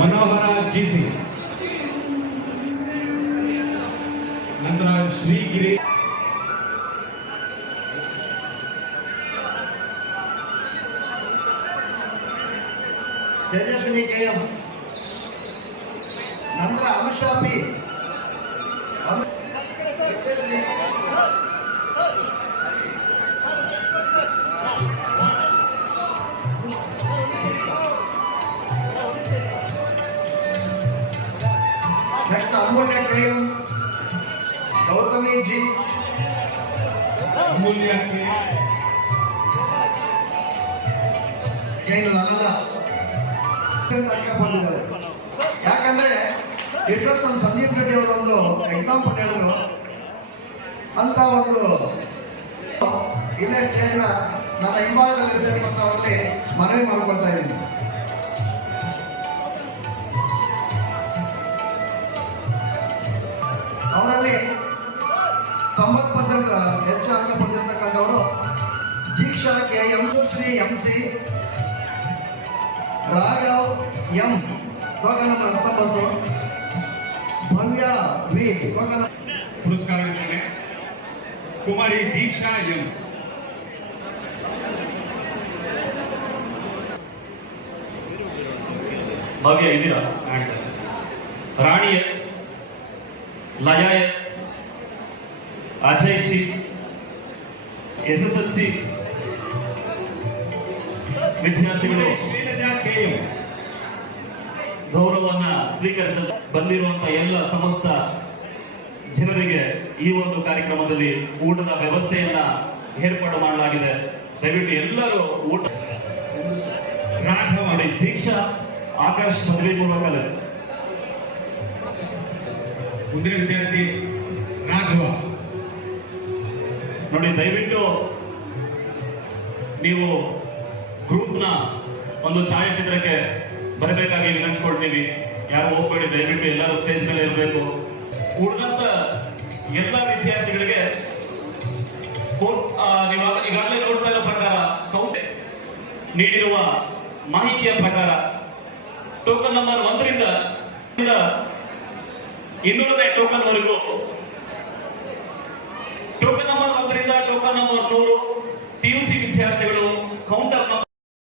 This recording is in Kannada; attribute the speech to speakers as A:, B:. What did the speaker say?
A: ಮನೋಹರ ಜಿಸಿ. ನಂತರ ಶ್ರೀಗಿರಿ.
B: ತೇಜಸ್ವಿನಿ ಕೆ ಎಂ ನಂತರ ಅಮಿತ್ ಗೌತಮಿ ಜಿ
A: ಅಮೂಲ್ಯ ಕೆ
B: ಏನು ಬಂದಿದ್ದಾರೆ ಯಾಕಂದ್ರೆ ಇಷ್ಟೊತ್ತು ನಮ್ಮ ಸಂದೀಪ್ ರೆಡ್ಡಿ ಅವರೊಂದು ಎಕ್ಸಾಂಪಲ್ ಹೇಳಿದ್ರು. ಅಂತ ಒಂದು ಇದೇ ಸ್ಟೇಜ್ನ ನನ್ನ ಹಿಂಭಾಗದಲ್ಲಿ ಇರಬೇಕು ಅಂತ ಅವರಲ್ಲಿ ಮನವಿ ಮಾಡಿಕೊಳ್ತಾ ಇದ್ದೀನಿ. ಅವರಲ್ಲಿ ತೊಂಬತ್ತು ಪರ್ಸೆಂಟ್ ಹೆಚ್ಚು ಅಂಕ ಪಡೆದಿರ್ತಕ್ಕಂಥವರು Diksha K M Shri M C Raghav M ಇವಾಗ ನಂಬರ್ ಹತ್ತೊಂಬತ್ತು ಭವ್ಯ ವಿ
A: ಪುರಸ್ಕಾರ ಕುಮಾರಿ ದೀಕ್ಷಾ ಎಂ.
C: ಭವ್ಯ ಇದ್ದೀರಾ? Rani S. Laya S Ajay S S C ವಿದ್ಯಾರ್ಥಿಗಳು ಗೌರವವನ್ನ ಸ್ವೀಕರಿಸ ಬಂದಿರುವಂತ ಎಲ್ಲ ಸಮಸ್ತ ಜನರಿಗೆ ಈ ಒಂದು ಕಾರ್ಯಕ್ರಮದಲ್ಲಿ ಊಟದ ವ್ಯವಸ್ಥೆಯನ್ನ ಏರ್ಪಾಡು ಮಾಡಲಾಗಿದೆ. ದಯವಿಟ್ಟು ಎಲ್ಲರೂ ಊಟ
A: ರಾಘವ
C: ದೀಕ್ಷಾ ಆಕಾಶ್ ಪದವಿ ಪೂರ್ವ
A: ಮುಂದಿನ ವಿದ್ಯಾರ್ಥಿ ರಾಘವ
C: ನೋಡಿ, ದಯವಿಟ್ಟು ನೀವು ಗ್ರೂಪ್ನ ಒಂದು ಛಾಯಾಚಿತ್ರಕ್ಕೆ ಬರಬೇಕಾಗಿ ವಿನಂತಿಸ್ಕೊಳ್ತೀವಿ. ಯಾರು ಹೋಗ್ಬೇಡಿ, ದಯವಿಟ್ಟು ಎಲ್ಲರೂ ಸ್ಟೇಜ್ ಮೇಲೆ ಇರಬೇಕು. ಉಳಿದಂತ ಎಲ್ಲ ವಿದ್ಯಾರ್ಥಿಗಳಿಗೆ ಈಗಾಗಲೇ ನೋಡ್ತಾ ಇರೋ ಪ್ರಕಾರ ಕೌಂಟೆ ನೀಡಿರುವ ಮಾಹಿತಿಯ ಪ್ರಕಾರ ಟೋಕನ್ ನಂಬರ್ ಒಂದರಿಂದ ಇಂದ ಇನ್ನೂರನೇ ಟೋಕನ್ ವರೆಗೂ ಟೋಕನ್ ನಂಬರ್ ಒಂದರಿಂದ ಟೋಕನ್ ನಂಬರ್ ನೂರು ಪಿಯುಸಿ ವಿದ್ಯಾರ್ಥಿಗಳು ಕೌಂಟರ್ ನಂಬರ್